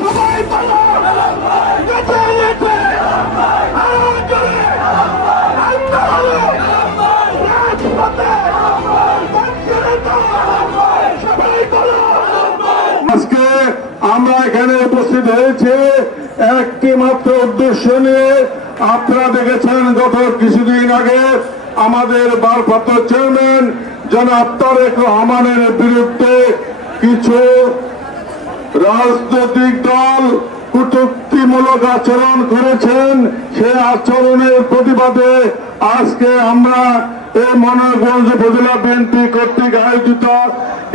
সবাই বলো নেচে নেচে আন্দোলনে রাজপথে সবাই বলো। আজকে আমরা এখানে উপস্থিত হয়েছি একটি মাত্র উদ্দেশ্য নিয়ে। আপনারা দেখেছেন গত কিছুদিন আগে আমাদের ভারপ্রাপ্ত চেয়ারম্যান জনাব তারেক রহমানের বিরুদ্ধে কিছু রাজনৈতিক দল কটূক্তিমূলক আচরণ করেছেন। সে আচরণের প্রতিবাদে আজকে আমরা এই মনোরগঞ্জ উপজেলা বিএনপি কর্তৃক আয়োজিত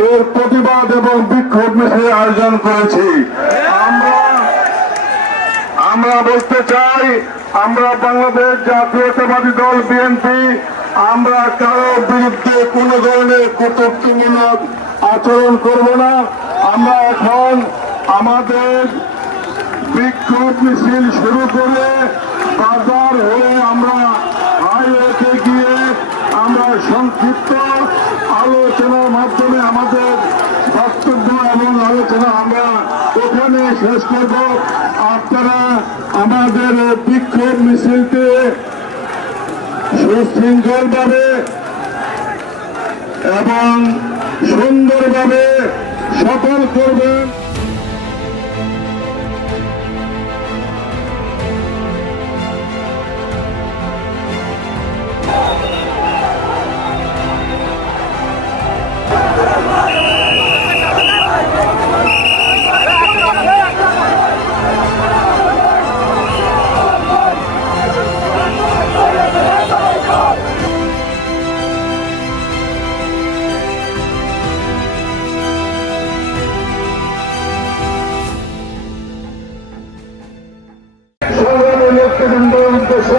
এর প্রতিবাদ এবং বিক্ষোভ মিছিল আয়োজন করেছি। আমরা বলতে চাই, আমরা বাংলাদেশ জাতীয়তাবাদী দল বিএনপি আমরা কারো বিরুদ্ধে কোন ধরনের কটূক্তিমূলক আচরণ করব না। আমরা এখন আমাদের বিক্ষোভ মিছিল শুরু করে বাজার হয়ে আমরা হাইওয়েতে গিয়ে আমরা সংক্ষিপ্ত আলোচনার মাধ্যমে আমাদের বক্তব্য এবং আলোচনা আমরা এখানে শেষ করব। আপনারা আমাদের বিক্ষোভ মিছিলটি সুশৃঙ্খলভাবে এবং সুন্দরভাবে সফল করবেন।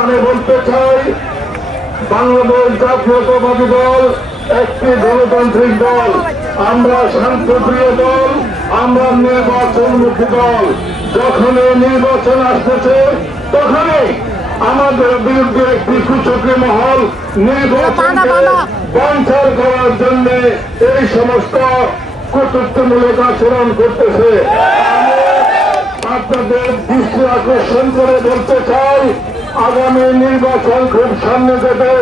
আমি বলতে চাই, বাংলাদেশ জাতীয়তাবাদী দল একটি গণতান্ত্রিক দল। আমরা শান্তিপ্রিয় দল, আমরা নির্বাচনমুখী দল। যখনই নির্বাচন আসতেছে তখনই আমাদের বিরুদ্ধে একটি কুচক্রী মহল নির্বাচনকে বানচাল করার জন্য এই সমস্ত কটূক্তিমূলক আচরণ করতেছে। আপনাদের দৃষ্টি আকর্ষণ করে বলতে চাই, আগামী নির্বাচন খুব সামনে দেবে।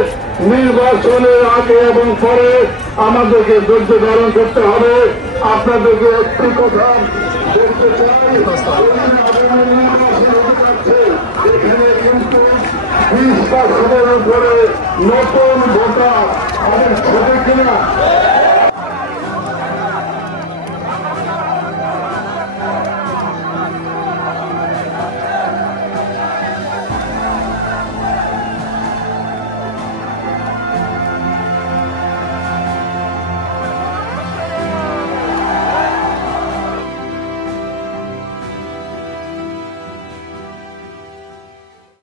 নির্বাচনের আগে এবং পরে আমাদেরকে ধৈর্য ধারণ করতে হবে। আপনাদেরকে একটি কথা বলতে চাই, এখানে কিন্তু 20% উপরে নতুন ভোটার। আমাদের ছোট কিনা